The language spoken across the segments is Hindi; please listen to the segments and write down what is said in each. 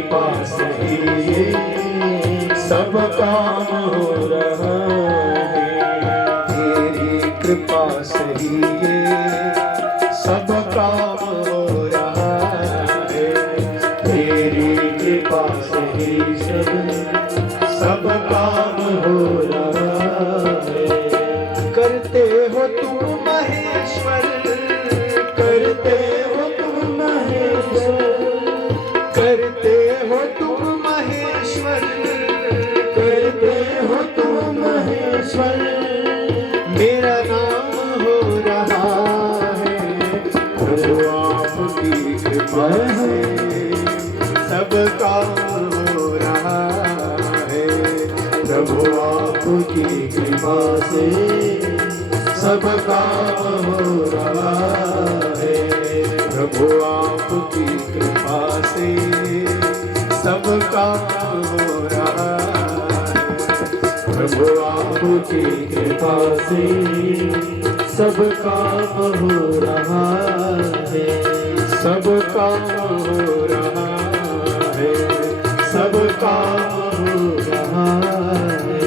कृपा से ही सब काम हो रहा है। तेरी कृपा से ही सब काम हो रहा है। तेरी कृपा से ही सब काम हो रहा है। करते हो तुम महेश्वर, करते हो तुम महेश्वर, करते हो तुम महेश्वर, करते हो तुम महेश्वर। मेरा नाम हो रहा है प्रभु आपकी कृपा से सब काम हो रहा है। प्रभु आपकी कृपा से सब काम हो रहा है। प्रभु आपकी कृपा से सब काम हो रहा है। प्रभु आपकी कृपा से सब काम हो रहा है। सब काम हो रहा है। सब काम हो रहा है।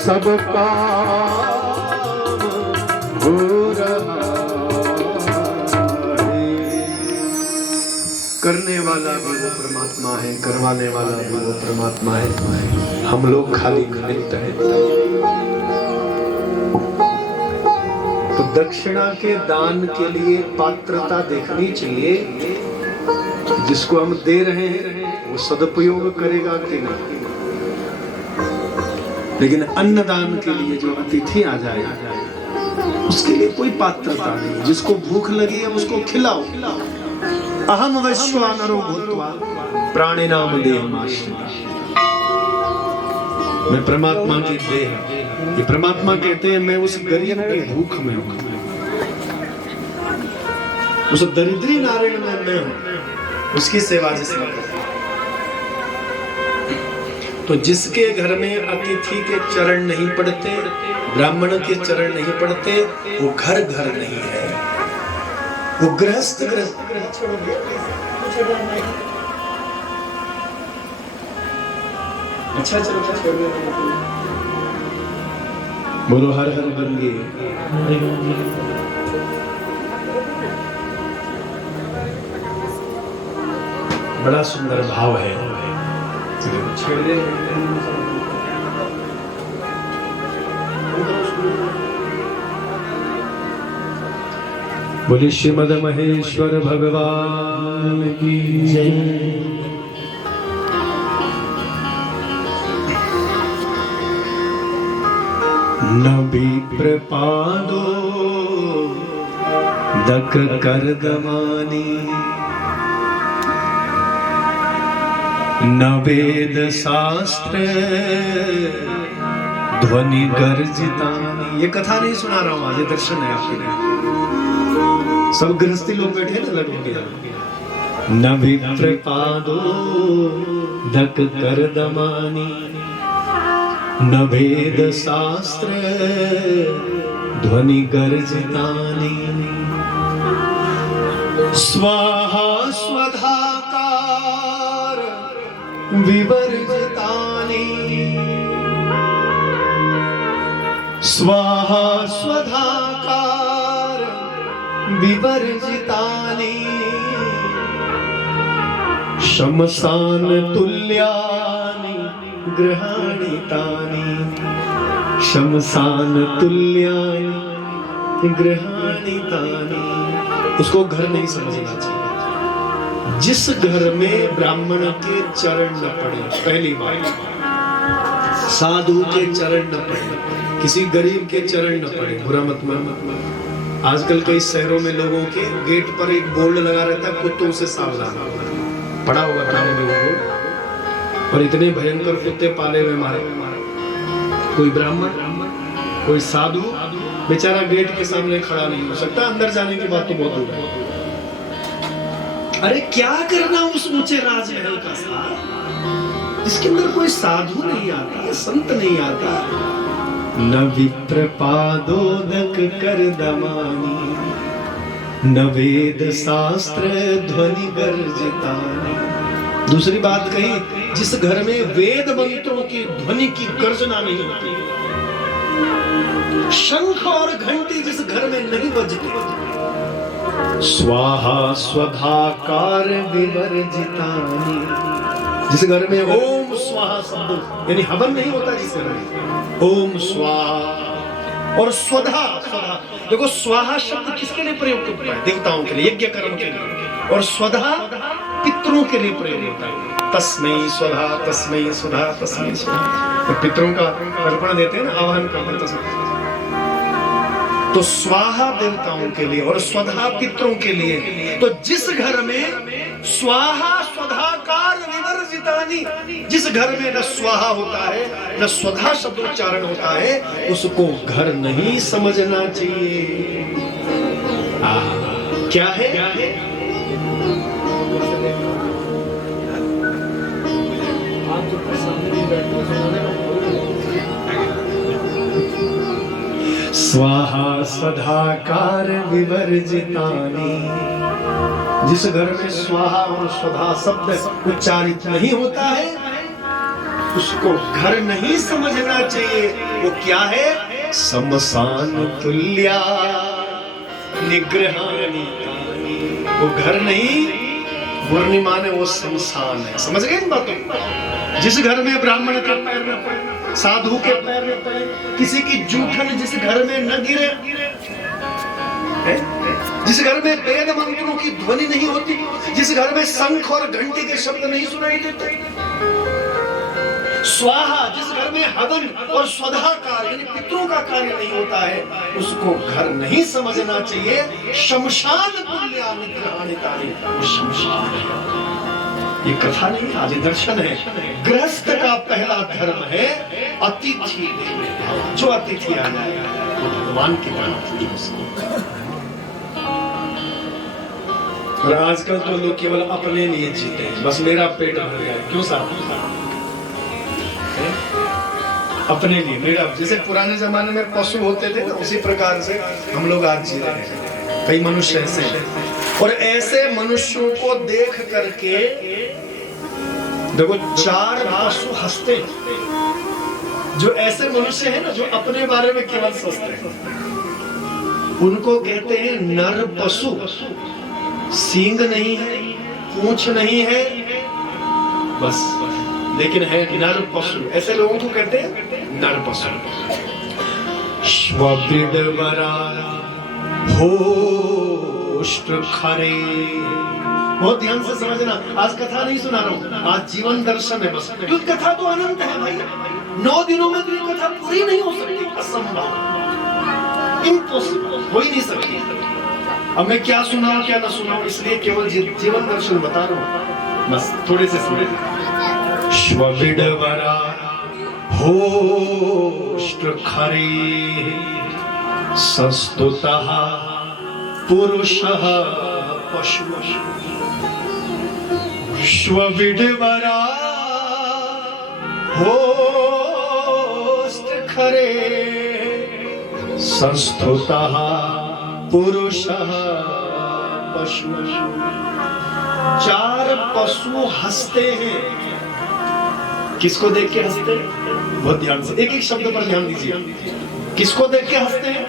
सब काम हो रहा है। करने वाला भी वो परमात्मा है, करवाने वाला भी वो परमात्मा है। हम लोग खाली निमित्त हैं। तो दक्षिणा के दान के लिए पात्रता देखनी चाहिए। जिसको हम दे रहे हैं वो सदुपयोग करेगा कि नहीं। लेकिन अन्नदान के लिए जो अतिथि आ जाए उसके लिए कोई पात्रता नहीं। जिसको भूख लगी है उसको खिलाओ। अहम वैश्वानरो भूत्वा प्राणिनाम देहमाश्रिता। मैं परमात्मा की देह। ये परमात्मा कहते हैं मैं उस गरीब की भूख में हूं, उस दरिद्री नारायण में मैं हूं। उसकी सेवा जिसने की। तो जिसके घर में अतिथि के चरण नहीं पड़ते, ब्राह्मण के चरण नहीं पड़ते, वो घर घर नहीं है, वो गृहस्थ गृहस्थ। अच्छा चलो बोलो हर हर गंगे। बड़ा सुंदर भाव है। बोले श्रीमद महेश्वर भगवान की जय। न विप्रपादो दक कर्दमानि, न वेद शास्त्र ध्वनि गर्जितानि। ये कथा नहीं सुना रहा हूं, आज ये दर्शन है आपके लिए। सब गृहस्थी लोग बैठे ना लगोगे। न विप्रपादो दक कर्दमानि, न वेद शास्त्र ध्वनि गर्जितानि। स्वाहा स्वधाकार विवर्जितानि, स्वाहा स्वधाकार विवर्जितानि। शमशान तुल्यानि गृहाणितानि, शमशान तुल्यानि गृहाणितानि। उसको घर नहीं समझना चाहिए। जिस घर में ब्राह्मण के चरण न पड़े, पहली बात, साधु के चरण न पड़े, किसी गरीब के चरण न पड़े, बुरा मत मानो। आजकल कई शहरों में लोगों के गेट पर एक बोर्ड लगा रहता है, कुत्तों से सावधान। पड़ा होगा ग्राम में वो बोर्ड। और इतने भयंकर कुत्ते पाले हुए मारे। कोई ब्राह्मण, कोई साधु बेचारा गेट के सामने खड़ा नहीं हो सकता। अंदर जाने की बात तो बहुत दूर है। अरे क्या करना उस ऊंचे राजमहल का साथ, इसके अंदर कोई साधु नहीं आता, संत नहीं आता। न विप्रपादोदक कर्दमानि, न वेद शास्त्र ध्वनि गर्जितानि। दूसरी बात कही, जिस घर में वेद मंत्रों की ध्वनि की गर्जना नहीं होती, शंख और घंटी जिस घर में नहीं बजती, स्वाहा स्वधाकार विवर्जितानि, जिस घर में ओम स्वाहा शब्द यानी हवन नहीं होता, जिस घर में ओम स्वाहा और स्वधा, स्वधा देखो स्वाहा शब्द किसके लिए प्रयोग होता है? देवताओं के लिए, यज्ञ कर्म के लिए, और स्वधा पितरों के लिए प्रयोग होता है। तस्मै स्वधा तस्मै स्वधा तस्मै स्वधा, तो पितरों का अर्पण देते हैं ना, आवाहन करते हैं, तो स्वाहा देवताओं के लिए और स्वधा पितरों के लिए। तो जिस घर में स्वाहा स्वधाकार विवर्जितानि, जिस घर में न स्वाहा होता है न स्वधा शब्द उच्चारण होता है, उसको घर नहीं समझना चाहिए। क्या है? स्वाहा स्वधाकार विवर्जितानि, जिस घर में स्वाहा और स्वधा शब्द उच्चारित नहीं होता है, उसको घर नहीं समझना चाहिए। वो क्या है? समसान तुल्या निग्रहानि, वो घर नहीं, पूर्णिमा ने वो शमशान है। समझ गए इन बातों को? जिस घर में ब्राह्मण के पैर में पड़े, साधु के पैर में पड़े, किसी की जूठन जिस घर में न गिरे, जिस घर में वेद मंत्रों की ध्वनि नहीं होती, जिस घर में शंख और घंटी के शब्द नहीं सुनाई देते, स्वाहा जिस घर में हवन और स्वधा कार्य यानी पितरों का कार्य नहीं होता है, उसको घर नहीं समझना चाहिए। शमशान तुल्या निग्रहाणितानि, शमशान है। ये कथा नहीं, आज दर्शन है। गृहस्थ का पहला धर्म है अतिथि देवो, जो अतिथि आ जाए वो भगवान की तरह। और आजकल तो लोग केवल अपने लिए जीते हैं, बस मेरा पेट भर गया। क्यों साहब? अपने लिए, मेरा, जैसे पुराने जमाने में पशु होते थे ना, उसी प्रकार से हम लोग आज जी रहे हैं। कई मनुष्य ऐसे हैं, और ऐसे मनुष्यों को देख करके देखो 4 पशु हंसते हैं। जो ऐसे मनुष्य हैं ना, जो अपने बारे में केवल सोचते हैं, उनको कहते हैं नर पशु। सींग नहीं है, पूंछ नहीं है, बस, लेकिन है नर पशु। ऐसे लोगों को कहते हैं नर पशु। श्वविडवरा होष्ट खरे, बहुत ध्यान से समझना। आज कथा नहीं सुना रहा हूं, आज जीवन दर्शन है बस। तो कथा तो अनंत है भाई, 9 दिनों में तो ये कथा पूरी नहीं हो सकती, असंभव, इम्पॉसिबल, हो ही नहीं सकती। अब मैं क्या सुनाऊं क्या ना सुनाऊं, इसलिए केवल जीवन दर्शन बता रहा हूं, बस थोड़े से सुने। श्वविडवरा होष्ट खरे संस्तुतः पुरुषः पशु। श्वविडवरा होष्ट खरे संस्तुतः पुरुषः पशु। 4 पशु हंसते हैं। किसको देख के हंसते हैं? बहुत ध्यान से, एक एक शब्द पर ध्यान दीजिए। किसको देख के हंसते हैं?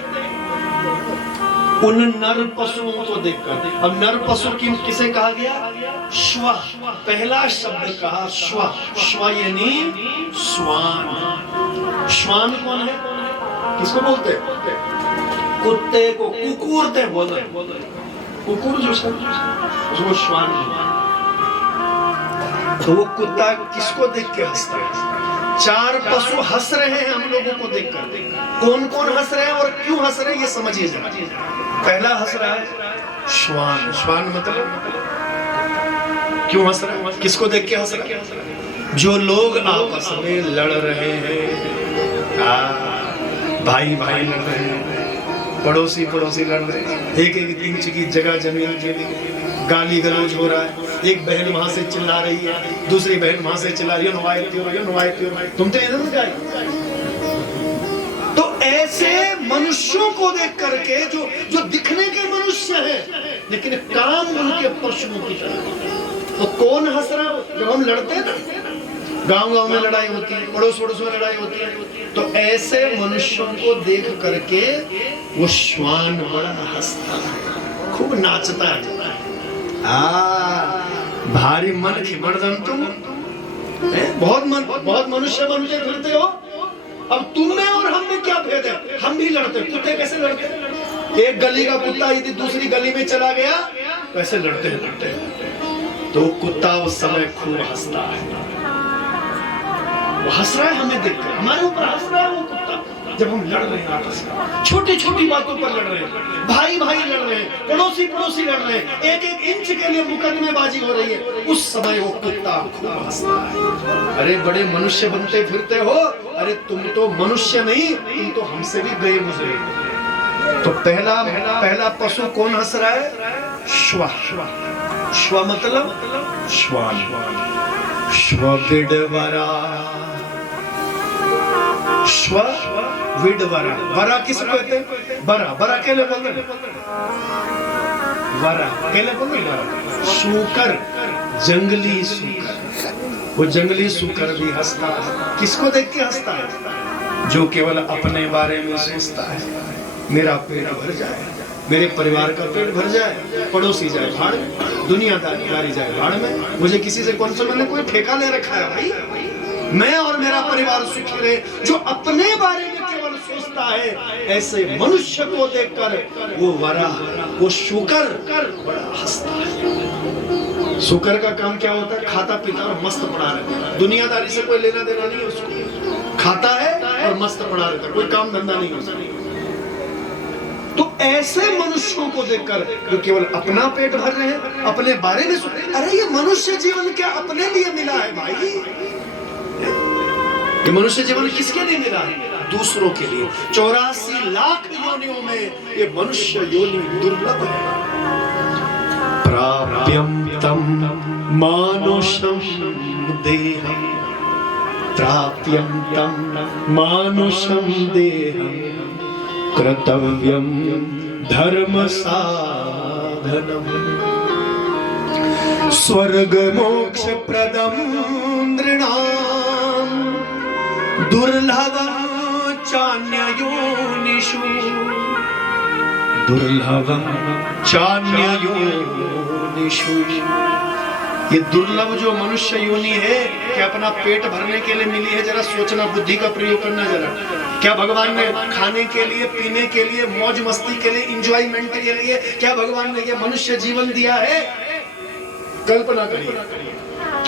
उन नर पशुओं को देखकर। अब नर पशु किसे कहा गया? श्व। पहला शब्द कहा श्व। श्व यानी श्वान। श्वान कौन है? किसको बोलते हैं? कुत्ते को कुकुरते बोलते हैं। कुकुर जो उसको श्वान। तो वो कुत्ता किसको देख के हंसता है? 4 पशु हंस रहे हैं हम लोगों को देखकर। कौन कौन हंस रहे हैं और क्यों हंस रहे हैं ये समझिए जरा। पहला हंस रहा है श्वान। श्वान मतलब क्यों हंस रहा है? किसको देख के हंस रहा है? जो लोग आपस में लड़ रहे हैं, भाई भाई लड़ रहे हैं, पड़ोसी पड़ोसी लड़ रहे हैं, एक एक इंच की जगह जमीन के लिए गाली गलौज हो रहा है। एक बहन वहां से चिल्ला रही है, दूसरी बहन वहां से चिल्ला रही है, तुम तो इधर जाए। तो ऐसे मनुष्यों को देख करके जो दिखने के मनुष्य हैं लेकिन काम उनके पशुओं की तरह, तो कौन हंस रहा है? जब हम लड़ते हैं ना, गांव-गांव में लड़ाई होती है, पड़ोस-पड़ोस में लड़ाई होती है, तो ऐसे मनुष्यों को देख करके वो श्वान बड़ा हंसता है, खूब नाचता है। भारी मन की मर्दन तुम, बहुत मनुष्य बन के फिरते हो। अब तुम में और हम में क्या भेद है? हम भी लड़ते, कुत्ते कैसे लड़ते हैं? एक गली का कुत्ता यदि दूसरी गली में चला गया, कैसे लड़ते हैं? तो कुत्ता उस समय खूब हंसता है, वो हंस रहा है हमें देखकर, हमारे ऊपर हंस रहा है वो कुत्ता। जब हम लड़ रहे हैं आपस में, छोटी छोटी बातों पर लड़ रहे हैं, भाई भाई लड़ रहे हैं, पड़ोसी पड़ोसी लड़ रहे हैं, एक एक इंच के लिए मुकदमेबाजी हो रही है, उस समय वो कुत्ता खूब हंसता है। अरे बड़े मनुष्य बनते फिरते हो, अरे तुम तो मनुष्य नहीं, तुम तो हमसे भी गए गुजरे। तो पहला पशु कौन हंस रहा है? श्वा। श्वा मतलब श्वान। श्वविडवरा, श्वविडवरा। वरा किसको कहते हैं? बरा। बरा केले बोलते हैं, वरा केले बोलते हैं। सूकर, जंगली सूकर, वो जंगली सूकर भी हंसता है। किसको देख के हंसता है? जो केवल अपने बारे में सोचता है, मेरा पेट भर जाए, मेरे परिवार का पेट भर जाए, पड़ोसी जाए भाड़ में, दुनियादारी जाए भाड़ में, मुझे किसी से कौन सा, मैंने कोई ठेका ले रखा है भाई? मैं और मेरा परिवार सुखी रहे। जो अपने बारे में केवल सोचता है, ऐसे मनुष्य को देखकर वो वरा, वो शुकर बड़ा हंसता है। शुकर का काम क्या होता है? खाता पीता और मस्त पड़ा रहता है, दुनियादारी से कोई लेना देना नहीं है उसको, खाता है और मस्त पड़ा रहता है, कोई काम धंधा नहीं हो सकता। तो ऐसे मनुष्यों को देखकर जो केवल अपना पेट भर रहे हैं, अपने बारे में सोच, अरे ये मनुष्य जीवन क्या अपने लिए मिला है भाई? ये मनुष्य जीवन किसके लिए मिला है? दूसरों के लिए। 84 लाख योनियों में ये मनुष्य योनि दुर्लभ है। प्राप्यम तम मानुषम देहम, प्राप्यम तम मानुषम देहम, कर्तव्यम धर्म साधनम, स्वर्ग मोक्ष प्रदम नृणाम, दुर्लभम चान्ययोनिषु, दुर्लभम चान्ययोनिषु। ये दुर्लभ जो मनुष्य योनि है, क्या अपना पेट भरने के लिए मिली है? जरा सोचना, बुद्धि का प्रयोग करना जरा। क्या भगवान ने खाने के लिए, पीने के लिए, मौज मस्ती के लिए, इंजॉयमेंट के लिए क्या भगवान ने ये मनुष्य जीवन दिया है? कल्पना करिए,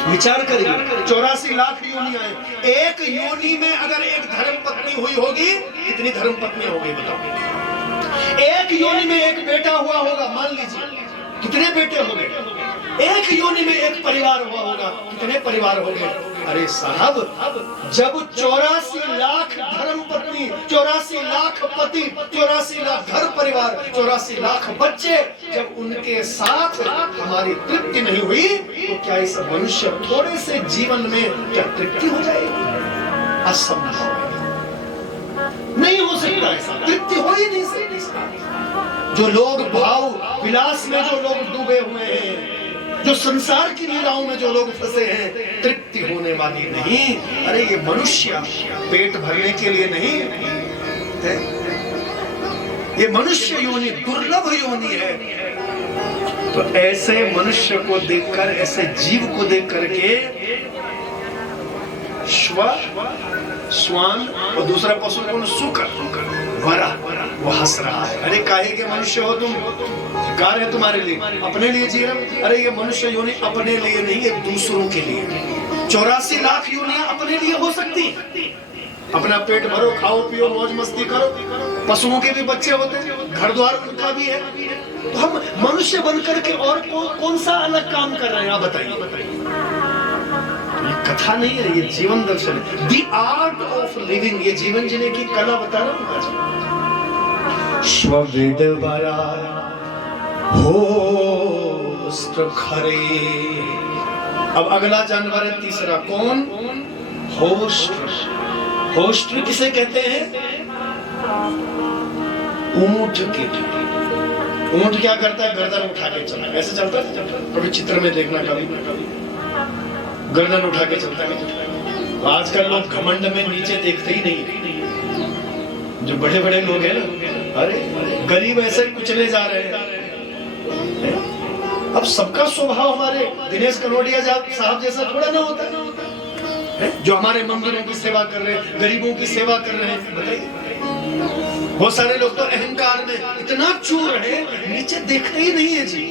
विचार करिए। 84 लाख योनियां हैं, एक योनि में अगर एक धर्म पत्नी हुई होगी, कितनी धर्म पत्नी होगी बताओ? एक योनि में एक बेटा हुआ होगा, मान लीजिए, कितने बेटे हो गए? एक योनि में एक परिवार हुआ होगा, कितने परिवार हो गए? अरे साहब, जब 84 लाख धर्म पत्नी, 84 लाख पति, 84 लाख घर परिवार, 84 लाख बच्चे, जब उनके साथ हमारी तृप्ति नहीं हुई, तो क्या इस मनुष्य थोड़े से जीवन में क्या तृप्ति हो जाएगी? असंभव है, नहीं हो सकता, ऐसा तृप्ति हो ही नहीं सकती। जो लोग भाव विलास में जो लोग डूबे हुए हैं, जो संसार की लीलाओं में जो लोग फंसे हैं, तृप्ति होने वाली नहीं। अरे ये मनुष्य पेट भरने के लिए नहीं है, ये मनुष्य योनि दुर्लभ योनि है। तो ऐसे मनुष्य को देखकर, ऐसे जीव को देख करके श्वान और दूसरा पशु कौन? शुकर, वरा, वो हंस रहा है। अरे काहे के मनुष्य हो तुम? कार है तुम्हारे लिए, अपने लिए जी रहे? अरे ये मनुष्य योनि अपने लिए नहीं, ये दूसरों के लिए। 84 लाख योनियां अपने लिए हो सकती, अपना पेट भरो, खाओ पियो, मौज मस्ती करो। पशुओं के भी बच्चे होते हैं, घर द्वार उनका भी है। तो हम मनुष्य बनकर के और कौन सा अलग काम कर रहे हैं? आप बताइए। ये कथा नहीं है, ये जीवन दर्शन है। द आर्ट ऑफ लिविंग, ये जीवन जीने की कला बता रहा हूं आज। श्वविडवरा होस्ट खरे। अब अगला जानवर है तीसरा, कौन? होस्ट। होस्ट किसे कहते हैं? ऊंट के। ऊंट क्या करता है, गर्दन उठा के चलता है, ऐसे चलता है, कभी चित्र में देखना, कभी गर्दन उठा के चलता है। आजकल लोग घमंड में नीचे देखते ही नहीं, जो बड़े बड़े लोग हैं ना, अरे गरीब ऐसे कुचले जा रहे हैं। अब सबका स्वभाव हमारे दिनेश कनोडिया साहब जैसा थोड़ा ना होता है, जो हमारे मंदिरों की सेवा कर रहे हैं, गरीबों की सेवा कर रहे हैं। बताइए, बहुत सारे लोग तो अहंकार में इतना चूर है, नीचे देखते ही नहीं है जी,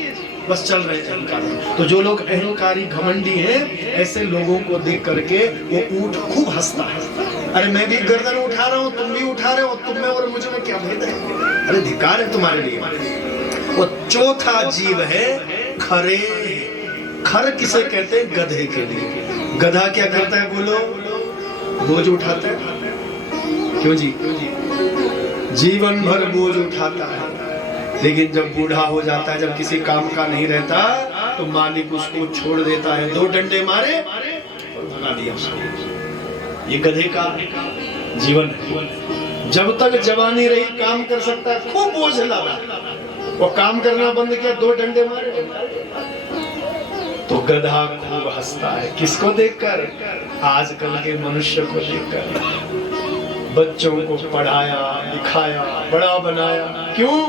बस चल रहे हैं अहंकार में। तो जो लोग अहंकारी घमंडी हैं, ऐसे लोगों को देख करके वो ऊंट खूब हंसता है। अरे मैं भी गर्दन उठा रहा हूँ, तुम भी उठा रहे हो, तुम में और मुझे में क्या भेद है? अरे धिक्कार है तुम्हारे लिए। वो चौथा जीव है खरे। खर किसे कहते हैं? गधे के लिए। गधा क्या करता है बोलो? बोझ उठाता है। क्यों जी? जीवन भर बोझ उठाता है, लेकिन जब बूढ़ा हो जाता है, जब किसी काम का नहीं रहता, तो मालिक उसको छोड़ देता है। 2 डंडे मारे और भगा दिया उसको। ये गधे का जीवन है। जब तक जवानी रही काम कर सकता है, खूब बोझ लगा, वो काम करना बंद किया, 2 डंडे मारे, तो गधा खूब हंसता है। किसको देखकर? आजकल के मनुष्य को देखकर। बच्चों को पढ़ाया लिखाया बड़ा बनाया, क्यों?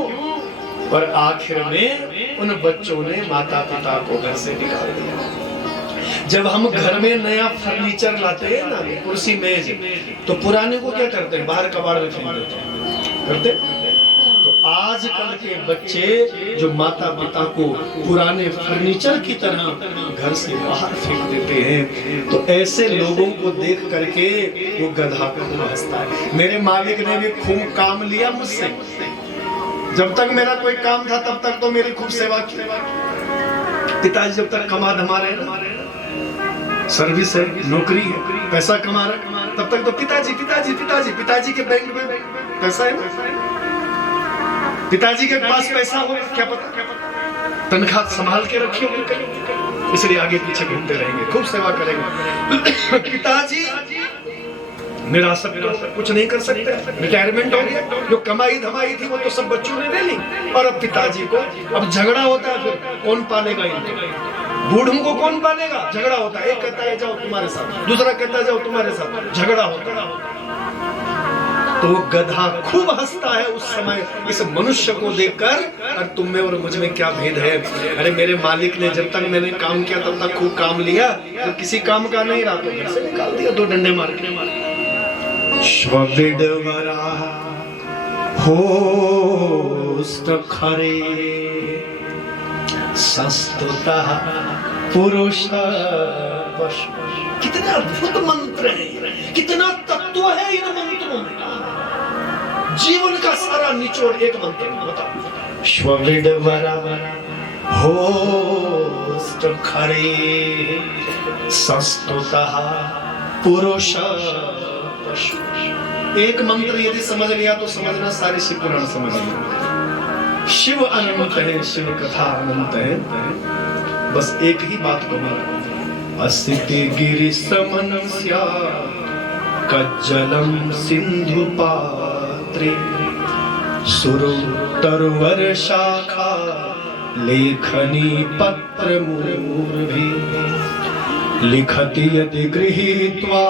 और आखिर में उन बच्चों ने माता पिता को घर से निकाल दिया। जब हम घर में नया फर्नीचर लाते हैं ना, कुर्सी मेज, तो पुराने को क्या करते हैं? बाहर कबाड़ में फेंक देते हैं, करते। तो आजकल के बच्चे जो माता पिता को पुराने फर्नीचर की तरह घर से बाहर फेंक देते हैं, तो ऐसे लोगों को देख करके वो गधा को हंसता है। मेरे मालिक ने भी खूब काम लिया मुझसे। जब तक मेरा कोई काम था, तब तक तो मेरी खूब सेवा की। पिताजी जब तक कमा धमा रहे ना, सर्विस है, नौकरी है, पैसा कमा रहे, तब तक तो पिताजी पिताजी पिताजी पिताजी के बैंक में पैसा है, पिताजी के पास पैसा हो, क्या पता तनख्वाह संभाल के रखी होगी कहीं, इसलिए आगे पीछे घूमते रहेंगे, खूब सेवा करेंगे। पिताजी मेरा सब कुछ नहीं कर सकते, रिटायरमेंट हो गया, जो कमाई धमाई थी वो तो सब बच्चों ने ले ली, और अब पिताजी को अब झगड़ा होता है, फिर कौन पालेगा इनको? बूढ़ों को कौन पालेगा? झगड़ा होता है, एक कहता है जाओ तुम्हारे साथ, दूसरा कहता है जाओ तुम्हारे साथ, झगड़ा होता है। तो वो गधा खूब हंसता है उस समय इस मनुष्य को देखकर, और तुम में और मुझ में क्या भेद है? अरे मेरे मालिक ने जब तक मैंने काम किया तब तक खूब काम लिया, तो किसी काम का नहीं रहा तो घर से निकाल दिया 2 डंडे मार के। श्वविडवरा होस्त खरे संस्तुतः पुरुष पशु। कितने अद्भुत मंत्र हैं, कितना तत्व है इन मंत्रों में। जीवन का सारा निचोड़ एक मंत्र में बताओ। श्वविडवरा होस्त खरे संस्तुतः पुरुष पशु। एक मंत्र यदि समझ लिया तो समझना सारे शिव पुराण समझ लिया। शिव अनंत है, शिव कथा अनंत है। बस एक ही बात को, अस्ति गिरि समनस्या कज्जलम सिंधु पात्रे सुरु तरुवर शाखा लेखनी पत्र मूर्भी लिखति यदि गृहीत्वा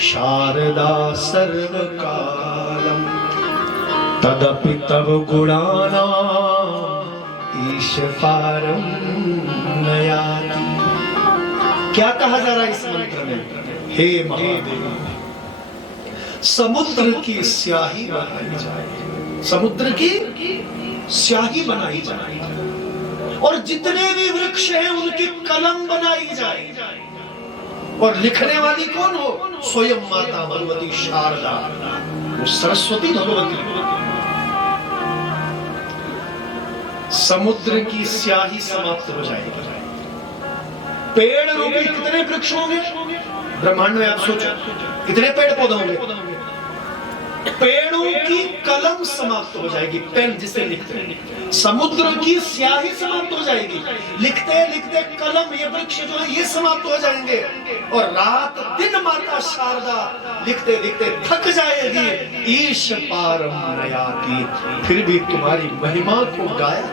शारदा सर्वकालम तदपि तव गुणानां ईश पारम नयाति। क्या कहा जा रहा है इस मंत्र में? हे महादेव, समुद्र की स्याही बनाई जाए, समुद्र की स्याही बनाई जाए, और जितने भी वृक्ष हैं उनकी कलम बनाई जाए, और लिखने वाली कौन हो? स्वयं माता भगवती शारदा, वो सरस्वती भगवती। समुद्र की स्याही समाप्त हो जाएगी। पेड़ रूपी कितने वृक्ष होंगे ब्रह्मांड में? आप सोचो कितने पेड़ पौधे होंगे? पेड़ों की कलम समाप्त हो जाएगी, पेन जिसे लिखते हैं। समुद्र की स्याही समाप्त हो जाएगी, लिखते लिखते कलम, ये वृक्ष जो है ये समाप्त हो जाएंगे। और रात दिन माता शारदा लिखते लिखते थक जाएगी। ईश पारम नया की, फिर भी तुम्हारी महिमा को गाया।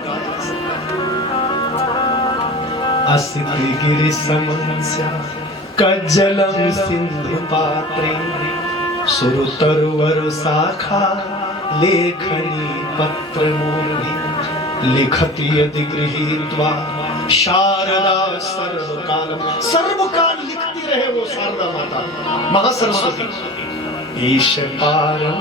असित गिरि समस्या कज्जलम सिंधु पात्रे, सुरतरुवर शाखा लेखनी पत्र मूर्धि, लिखति यदि गृहीत्वा शारदा सर्वकालम। सर्वकाल लिखती रहे वो शारदा माता महासरस्वती। ईश पारम,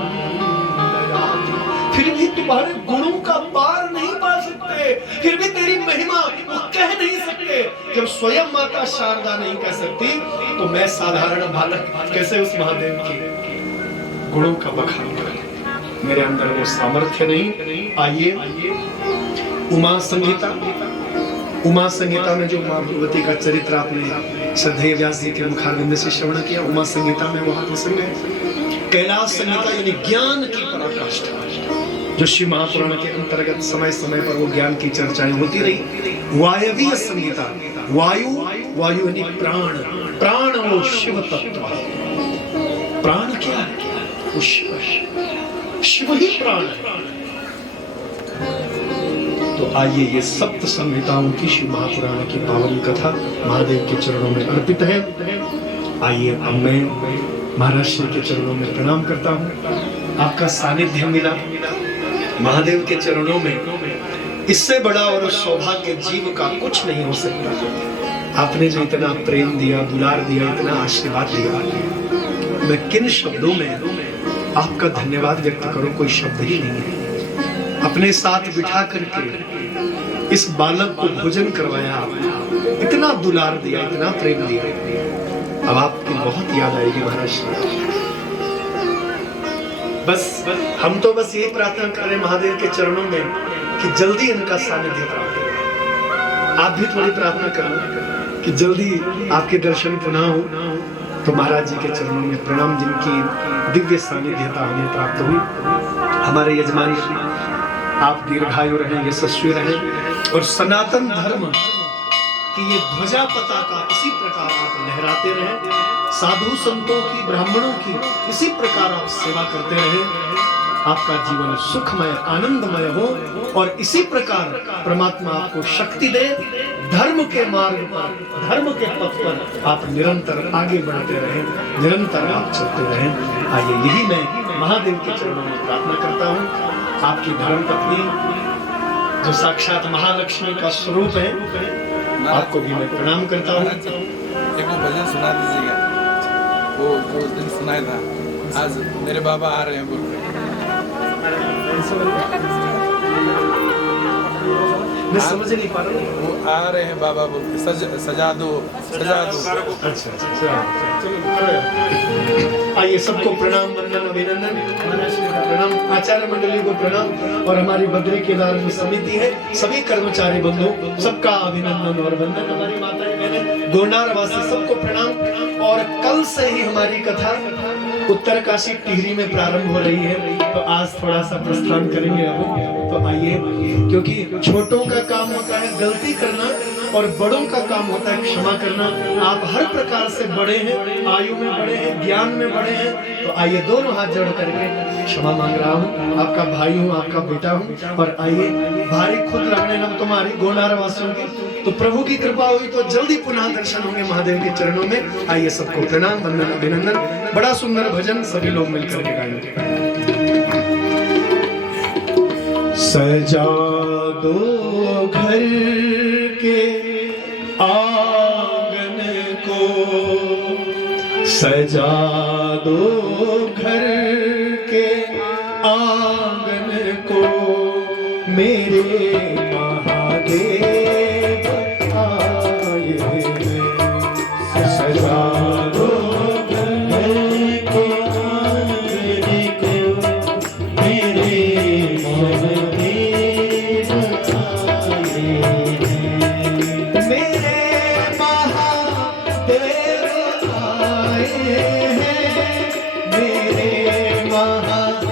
फिर भी तुम्हारे गुणों का पार नहीं पा सकते, फिर भी तेरी महिमा वो कह नहीं सकते। जब स्वयं माता शारदा नहीं कह सकती तो मैं साधारण बालक कैसे उस महादेव की गुणों का बखान करें। मेरे अंदर वो सामर्थ्य नहीं। आइए उमा संगीता, उमा संगीता में जो मां भगवती का चरित्र आपने श्रद्धेय व्यास जी के मुखारविंद से श्रवण किया, उमा संगीता में वहां प्रसंग है। कैलाश संगीता यानी ज्ञान की पराकाष्ठा, जो शिव महापुराण के अंतर्गत समय समय पर वो ज्ञान की चर्चाएं होती रही। वायवीय संगीता, वायु, वायु यानी प्राण, प्राण वो शिव तत्व। प्राण क्या है? वो शिव ही प्राण है। तो आइए ये सप्त संहिताओं की शिव महापुराण की पावन कथा महादेव के चरणों में अर्पित है। आइए अब मैं महाराज श्री के चरणों में प्रणाम करता हूँ। आपका सानिध्य मिला महादेव के चरणों में, इससे बड़ा और सौभाग्य जीव का कुछ नहीं हो सकता। आपने जो इतना प्रेम दिया, दुलार दिया, इतना आशीर्वाद दिया, मैं किन शब्दों में आपका धन्यवाद व्यक्त करूं, कोई शब्द ही नहीं है। अपने साथ बिठा करके इस बालक को भोजन करवाया आपने, इतना दुलार दिया, इतना प्रेम दिया। अब आपकी बहुत याद आएगी महाराज। बस हम तो बस यही प्रार्थना कर रहे महादेव के चरणों में कि जल्दी इनका सानिध्य प्राप्त हो। आप भी थोड़ी प्रार्थना करना कि जल्दी आपके दर्शन पुनः हो। तो महाराज जी के चरणों में प्रणाम, जिनकी दिव्य सानिध्यता हमें प्राप्त हुई। हमारे यजमान श्री आप दीर्घायु रहें, यशस्वी रहें और सनातन धर्म कि ये ध्वजा पताका इसी प्रकार आप लहराते रहें। साधु संतों की, ब्राह्मणों की इसी प्रकार आप सेवा करते रहें। आपका जीवन सुखमय आनंदमय हो और इसी प्रकार परमात्मा आपको शक्ति दे। धर्म के मार्ग पर, धर्म के पथ पर आप निरंतर आगे बढ़ते रहें, निरंतर आप चलते रहें। आइए यही मैं महादेव के चरणों में प्रार्थना करता हूँ। आपकी धर्म पत्नी जो साक्षात महालक्ष्मी का स्वरूप है, आपको भी मैं प्रणाम करता हूँ। एक वो भजन सुना दीजिएगा, वो जो उस दिन सुनाया था, आज मेरे बाबा आ रहे हैं बोल रहे। मैं समझ नहीं पा रहा हूँ। वो आ रहे हैं बाबा बोल के, सजा दो, सजा दो। अच्छा, आइए सबको प्रणाम, वंदन, अभिनंदन, प्रणाम, आचार्य मंडली को प्रणाम और हमारी बद्री केदार समिति है, सभी कर्मचारी बंधु सबका अभिनंदन और वंदन। हमारी माताएं बहनें, गोंडार वासी सबको प्रणाम। और कल से ही हमारी कथा उत्तर काशी टिहरी में प्रारंभ हो रही है, तो आज थोड़ा सा प्रस्थान करेंगे अब। तो आइए, क्योंकि छोटों का काम होता है गलती करना और बड़ों का काम होता है क्षमा करना। आप हर प्रकार से बड़े हैं, आयु में बड़े हैं, ज्ञान में बड़े हैं, तो आइए दोनों हाथ जोड़ करके क्षमा मांग रहा हूँ। आपका भाई हूँ, आपका बेटा हूँ। और आइए, भारी खुद लगने हम तुम्हारी गोंडार वासियों की, तो प्रभु की कृपा हुई तो जल्दी पुनः दर्शन होंगे महादेव के चरणों में। आइए सबको प्रणाम, वंदन, अभिनंदन। बड़ा सुंदर भजन सभी लोग मिलकर के गाएंगे। सजा दो घर के आंगन को, सजा दो घर के आंगन को, मेरे महादेव आए हैं। सजा दो घर के आंगन को, मेरे महादेव आए हैं। मेरे महादेव आए हैं, मेरे महादेव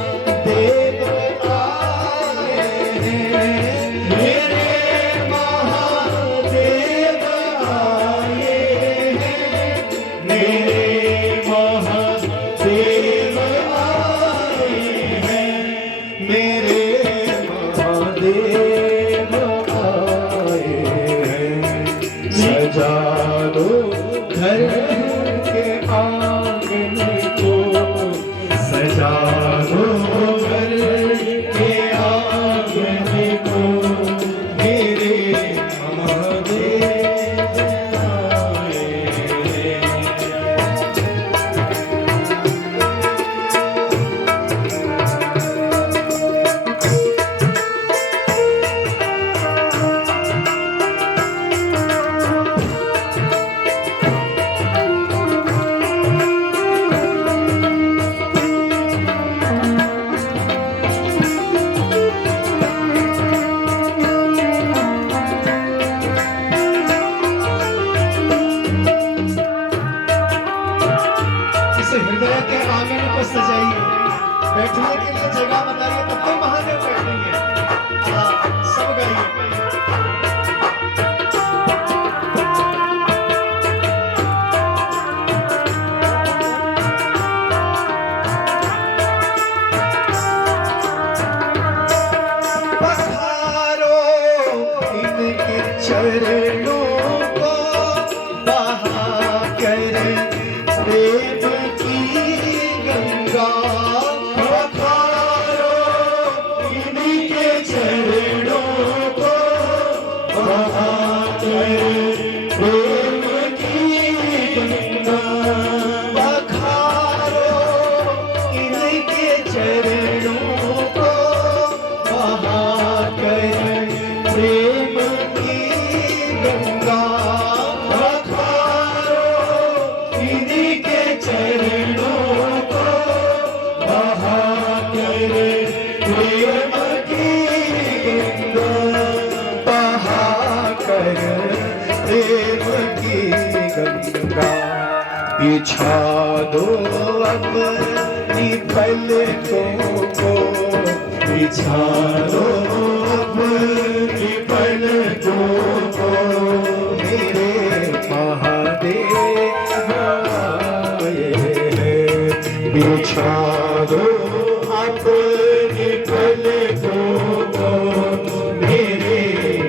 मेरे महादेव आए हैं, मेरे महादेव आए हैं। सजा दो घर के आंगन को, सजा दो घर के आंगन को, मेरे महादेव आए हैं। इस हृदय के आंगन को सजाइए, बैठने के लिए जगह बनाइए, तब तो महादेव बैठेंगे। हाँ, सब गाइए। पधारो इनके चरणों को बहाकर प्रेम की गंगा। पधारो इनके चरणों को बहाकर प्रेम की गंगा। पधारो इनके चरणों को बहाकर प्रेम की गंगा। पधारो इनके चरणों को बहाकर प्रेम की गंगा। बहाकर प्रेम की गंगा। बिछा दो अपनी पलकों को, बिछा दो अपनी पलकों को, मेरे महादेव आए हैं। बिछा दो अपनी पलकों को, मेरे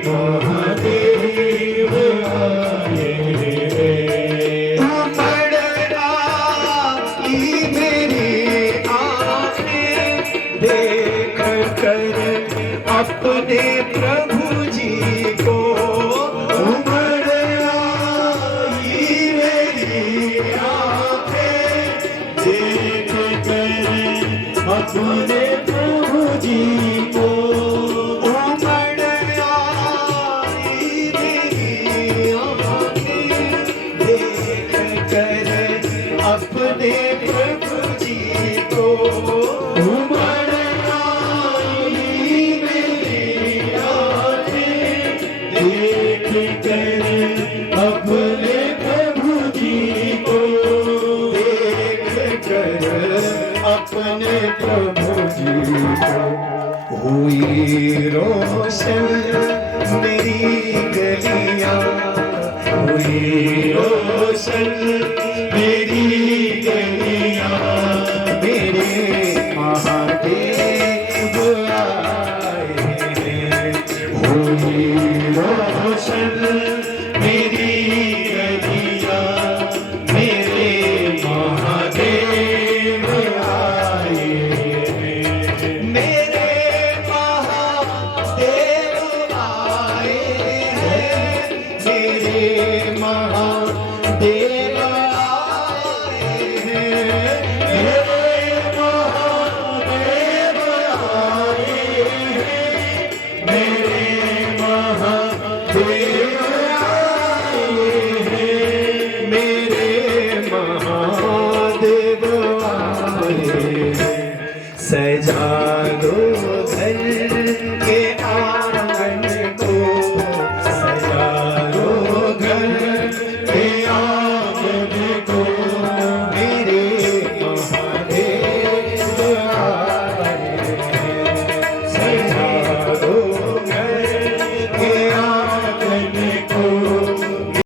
महादेव आए हैं। उमड़ आई मेरी आँखें देख कर अपने प्रभु जी को। उमड़ आई मेरी आँखें देख कर अपने प्रभु जी को। उमड़ आई मेरी आँखें देख कर अपने प्रभु जी को। उमड़ आई मेरी आँखें देख कर अपने प्रभु जी को। देख कर अपने प्रभु जी को। हुई रोशन मेरी गलियां, हुई रोशन